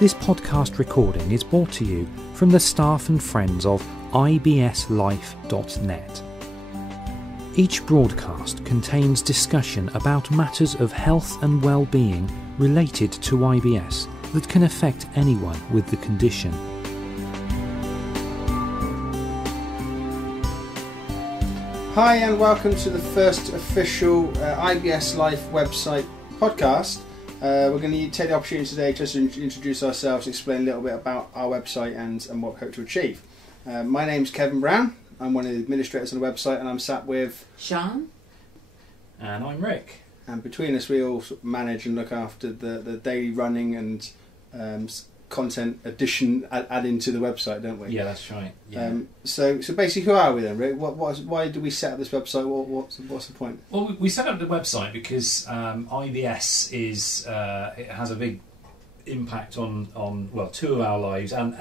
This podcast recording is brought to you from the staff and friends of ibslife.net. Each broadcast contains discussion about matters of health and well-being related to IBS that can affect anyone with the condition. Hi and welcome to the first official IBS Life website podcast. We're going to take the opportunity today just to introduce ourselves, explain a little bit about our website and what we hope to achieve. My name's Kevin Brown. I'm one of the administrators on the website and I'm sat with Sean. And I'm Rick. And between us we all sort of manage and look after the daily running and content addition adding to the website, don't we? Yeah, that's right. Yeah. So basically, who are we then, Rick? Why do we set up this website? What's the point? Well, we set up the website because IBS is it has a big impact on two of our lives and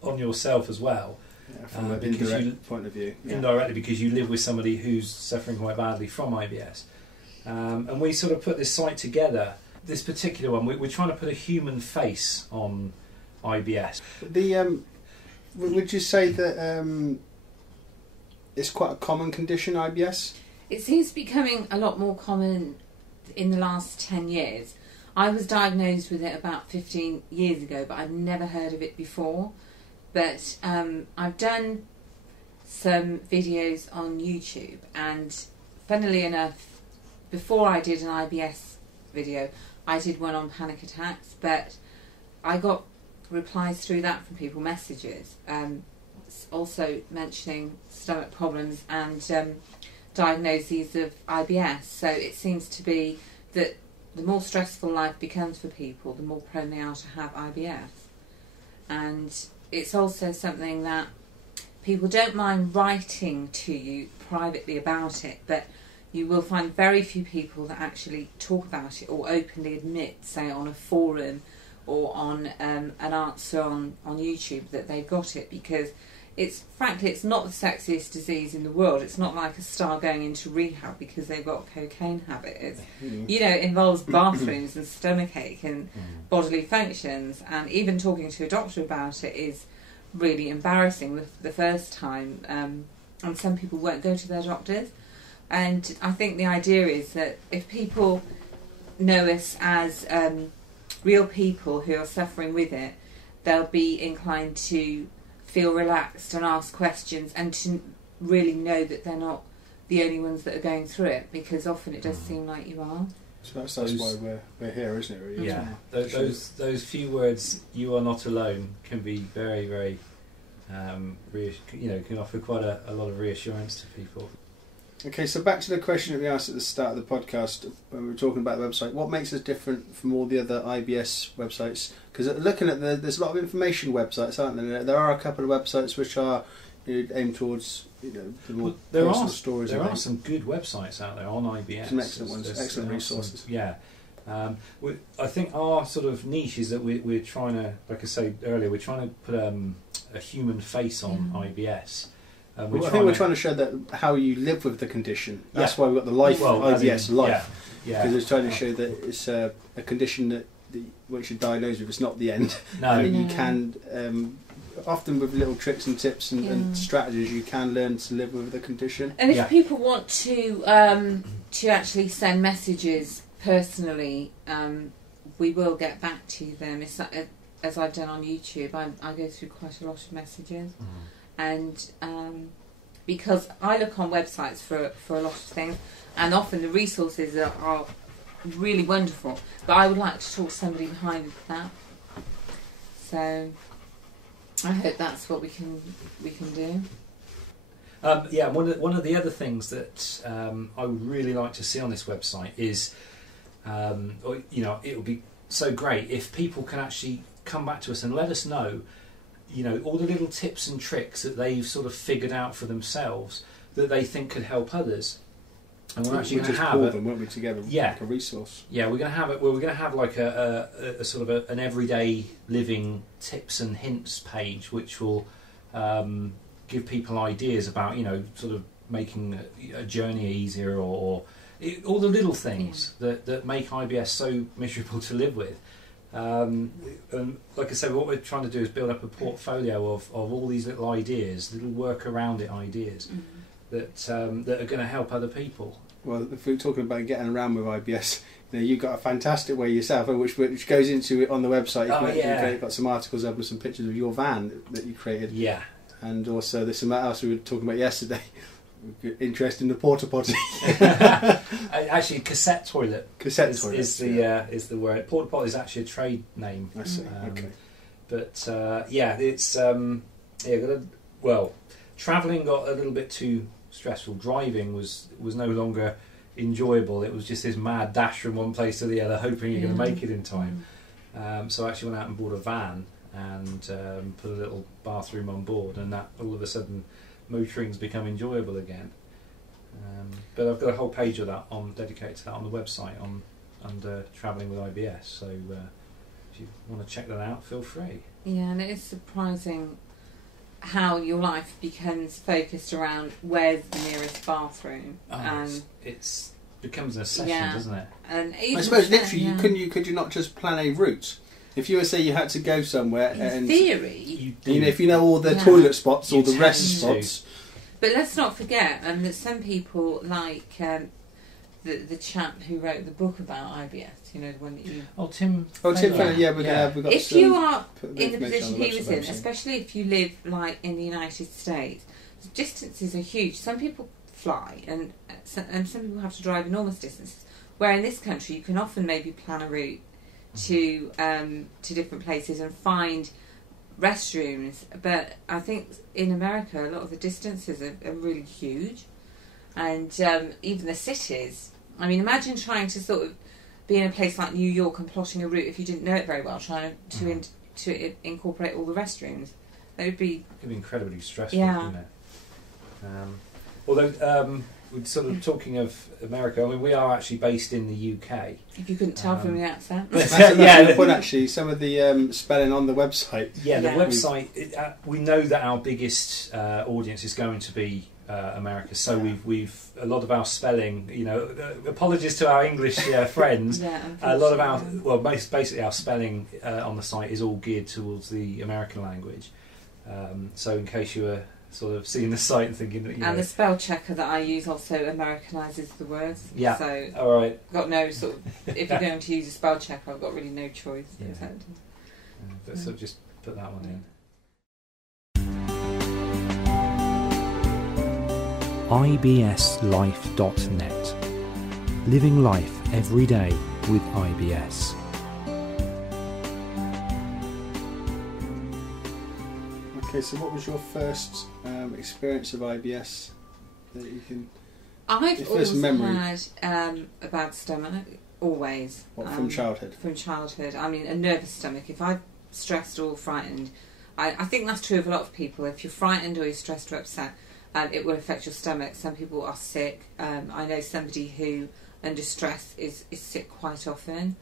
on yourself as well. Yeah, from an indirect point of view. Yeah. Indirectly, because you live with somebody who's suffering quite badly from IBS, and we sort of put this site together. This particular one, we're trying to put a human face on IBS. Would you say that it's quite a common condition, IBS? It seems to be becoming a lot more common in the last 10 years. I was diagnosed with it about 15 years ago, but I've never heard of it before. But I've done some videos on YouTube, and funnily enough, before I did an IBS video, I did one on panic attacks, but I got replies through that from people, messages, also mentioning stomach problems and diagnoses of IBS. So it seems to be that the more stressful life becomes for people, the more prone they are to have IBS. And it's also something that people don't mind writing to you privately about it, but you will find very few people that actually talk about it or openly admit, say on a forum or on an answer on YouTube, that they've got it, because frankly it's not the sexiest disease in the world. It's not like a star going into rehab because they've got a cocaine habit. It's, it involves bathrooms and stomachache and bodily functions, and even talking to a doctor about it is really embarrassing the first time, and some people won't go to their doctors. And I think the idea is that if people know us as real people who are suffering with it, they'll be inclined to feel relaxed and ask questions and to really know that they're not the only ones that are going through it, because often it does seem like you are. So that's why we're here, isn't it? Really? Yeah, those few words, "you are not alone," can be very, very, can offer quite a lot of reassurance to people. Okay, so back to the question that we asked at the start of the podcast when we were talking about the website. What makes us different from all the other IBS websites? Because looking at there's a lot of information websites, aren't there? There are a couple of websites which are aimed towards the more personal stories. There are some good websites out there on IBS. Some excellent ones, excellent resources. I think our sort of niche is that we're trying to, like I said earlier, we're trying to put a human face on IBS. I think we're trying to show that how you live with the condition. That's why we've got the IBS life. Because it's trying to show that it's a condition that once you're diagnosed with, it's not the end. No. And you can, often with little tricks and tips and strategies, you can learn to live with the condition. And if people want to actually send messages personally, we will get back to them. As I've done on YouTube, I go through quite a lot of messages. And because I look on websites for a lot of things, and often the resources are really wonderful, but I would like to talk to somebody behind that. So I hope that's what we can do. One of the other things that I would really like to see on this website is, it would be so great if people can actually come back to us and let us know, all the little tips and tricks that they've sort of figured out for themselves that they think could help others. And we're actually going to have them, won't we, together? Yeah, like a resource. Yeah, we're going to have it. We're going to have like a sort of an everyday living tips and hints page, which will give people ideas about sort of making a journey easier, or all the little things that make IBS so miserable to live with. And like I said, what we're trying to do is build up a portfolio of all these little ideas, little work around it ideas that are going to help other people. Well, if we're talking about getting around with IBS, you've got a fantastic way yourself, which goes into it on the website. You've got some articles up with some pictures of your van that you created. Yeah. And also there's something else we were talking about yesterday. Interest in the porta potty. Actually, cassette toilet. Cassette toilet is the word. Porta potty is actually a trade name. I see. Okay. But it's travelling got a little bit too stressful. Driving was no longer enjoyable. It was just this mad dash from one place to the other, hoping you're going to make it in time. So I actually went out and bought a van and put a little bathroom on board, and that all of a sudden motoring's become enjoyable again. But I've got a whole page of that dedicated to that on the website under Travelling with IBS. So if you want to check that out, feel free. Yeah, and it is surprising how your life becomes focused around where's the nearest bathroom. It becomes an obsession, doesn't it? And I suppose literally, could you not just plan a route? If you were say you had to go somewhere, in theory, if you know all the toilet spots or the rest spots. But let's not forget that some people like the chap who wrote the book about IBS. You know, the one that you. Tim Feller. Yeah, we've got. If you are in the position he was in, especially if you live like in the United States, the distances are huge. Some people fly, and some people have to drive enormous distances. Where in this country, you can often maybe plan a route to different places and find restrooms. But I think in America, a lot of the distances are really huge, and even the cities. I mean, imagine trying to sort of be in a place like New York and plotting a route if you didn't know it very well, trying to incorporate all the restrooms. That would be... It could be incredibly stressful, wouldn't it? Although, we're sort of talking of America, I mean, we are actually based in the UK. If you couldn't tell from the accent. That's a point, actually. Some of the spelling on the website. Yeah, the website, we know that our biggest audience is going to be America, so we've a lot of our spelling, apologies to our English friends, a lot of our, basically our spelling on the site is all geared towards the American language, so in case you were sort of seeing the site and thinking and the spell checker that I use also Americanises the words, so all right, I've got no sort of, if you're going to use a spell checker, I've got really no choice. But so just put that one in. IBSlife.net. Living life every day with IBS. Okay, so what was your first experience of IBS that you can? I've always had a bad stomach, always. What, from childhood? From childhood. I mean, a nervous stomach. If I'm stressed or frightened, I think that's true of a lot of people. If you're frightened or you're stressed or upset, it will affect your stomach. Some people are sick. I know somebody who, under stress, is sick quite often,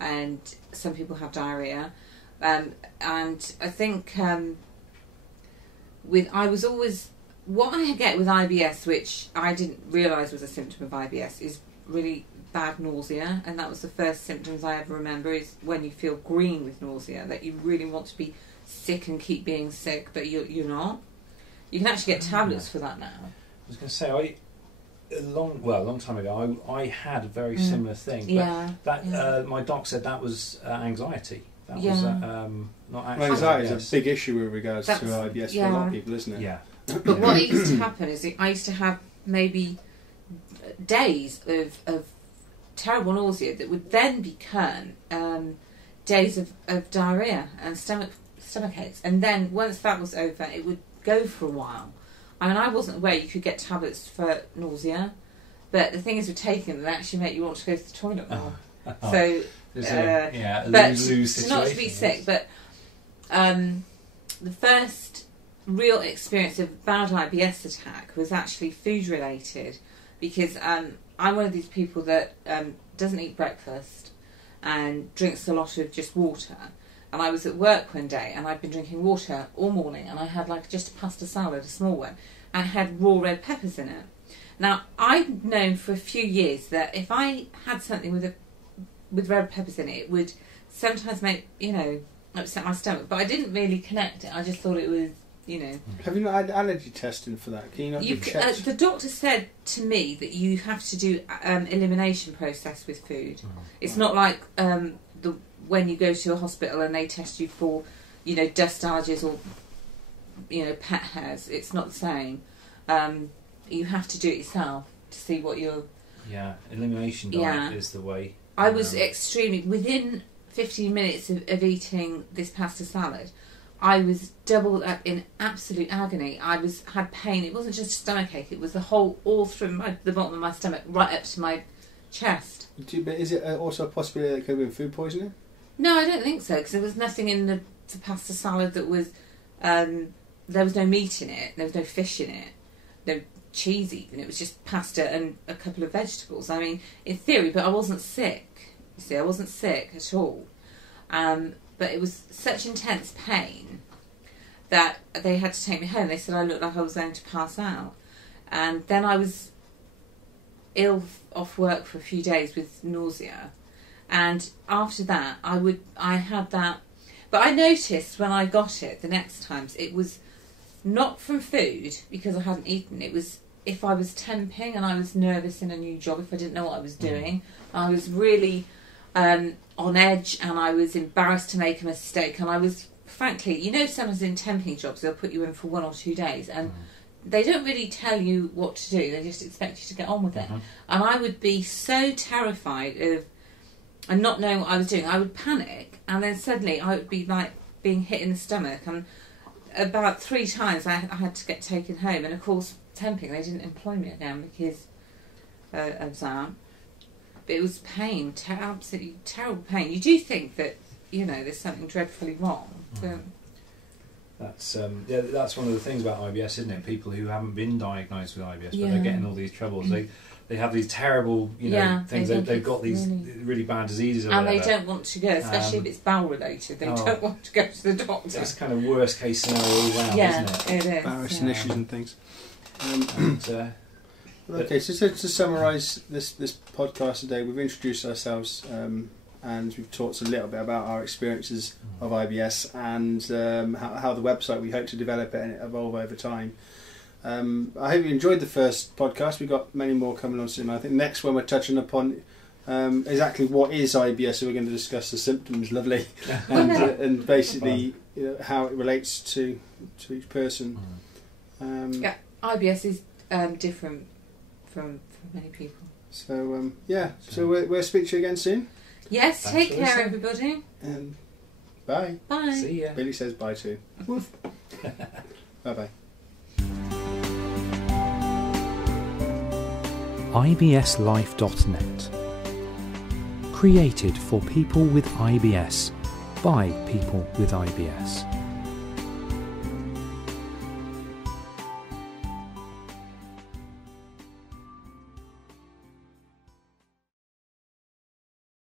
and some people have diarrhoea. And I think what I get with IBS, which I didn't realise was a symptom of IBS, is really bad nausea, and that was the first symptoms I ever remember, is when you feel green with nausea, that you really want to be sick and keep being sick, but you're not. You can actually get tablets for that now. I was going to say, a long time ago, I had a very similar thing. But my doc said that was anxiety. That was not actually. Anxiety is a big issue with regards to IBS for a lot of people, isn't it? Yeah. But what used to happen is I used to have maybe days of terrible nausea that would then become days of diarrhoea and stomach aches, and then once that was over, it would go for a while. I mean, I wasn't aware you could get tablets for nausea, but the thing is, with taking them, they actually make you want to go to the toilet more. So, lose-lose not to be sick, but the first real experience of a bad IBS attack was actually food related, because I'm one of these people that doesn't eat breakfast and drinks a lot of just water. And I was at work one day and I'd been drinking water all morning, and I had just a pasta salad, a small one, and had raw red peppers in it. Now, I'd known for a few years that if I had something with a with red peppers in it, it would sometimes make, upset my stomach. But I didn't really connect it. I just thought it was, Have you not had allergy testing for that? Can you not do checks? the doctor said to me that you have to do elimination process with food. It's not like when you go to a hospital and they test you for, dust allergies or, pet hairs. It's not the same. You have to do it yourself to see what you're... Yeah, elimination diet is the way. I was extremely... Within 15 minutes of eating this pasta salad, I was doubled up in absolute agony. I had pain. It wasn't just a stomach ache. It was all through the bottom of my stomach, right up to my chest. But is it also a possibility that it could have been food poisoning? No, I don't think so, because there was nothing in the pasta salad that was... there was no meat in it. There was no fish in it. No cheese even. It was just pasta and a couple of vegetables. I mean, in theory, but I wasn't sick. You see, I wasn't sick at all. But it was such intense pain that they had to take me home. They said I looked like I was going to pass out. And then I was ill off work for a few days with nausea. And after that, I had that. But I noticed when I got it the next times, it was not from food, because I hadn't eaten. It was if I was temping and I was nervous in a new job, if I didn't know what I was doing. I was really on edge, and I was embarrassed to make a mistake. And I was, frankly, sometimes in temping jobs, they'll put you in for 1 or 2 days, and they don't really tell you what to do. They just expect you to get on with it. And I would be so terrified of and not knowing what I was doing. I would panic, and then suddenly I would be like being hit in the stomach. And about 3 times I had to get taken home. And of course, temping, they didn't employ me again because of that. But it was pain, absolutely terrible pain. You do think that, there's something dreadfully wrong. But that's one of the things about IBS, isn't it? People who haven't been diagnosed with IBS, but they're getting all these troubles. They have these terrible, things. They've got these really bad diseases, and they don't want to go, especially if it's bowel related. They don't want to go to the doctor. It's kind of worst case scenario all round, isn't it? It is. Embarrassing issues and things. Okay, so to summarise this podcast today, we've introduced ourselves and we've talked a little bit about our experiences of IBS and how the website, we hope to develop it and evolve over time. I hope you enjoyed the first podcast. We've got many more coming on soon. I think next one we're touching upon exactly what is IBS, so we're going to discuss the symptoms, lovely, and basically how it relates to each person. IBS is different from many people. So so we'll speak to you again soon. Yes, take care, everybody. And bye. Bye. See ya. Billy says bye too. Woof. Bye-bye. IBSlife.net. Created for people with IBS by people with IBS.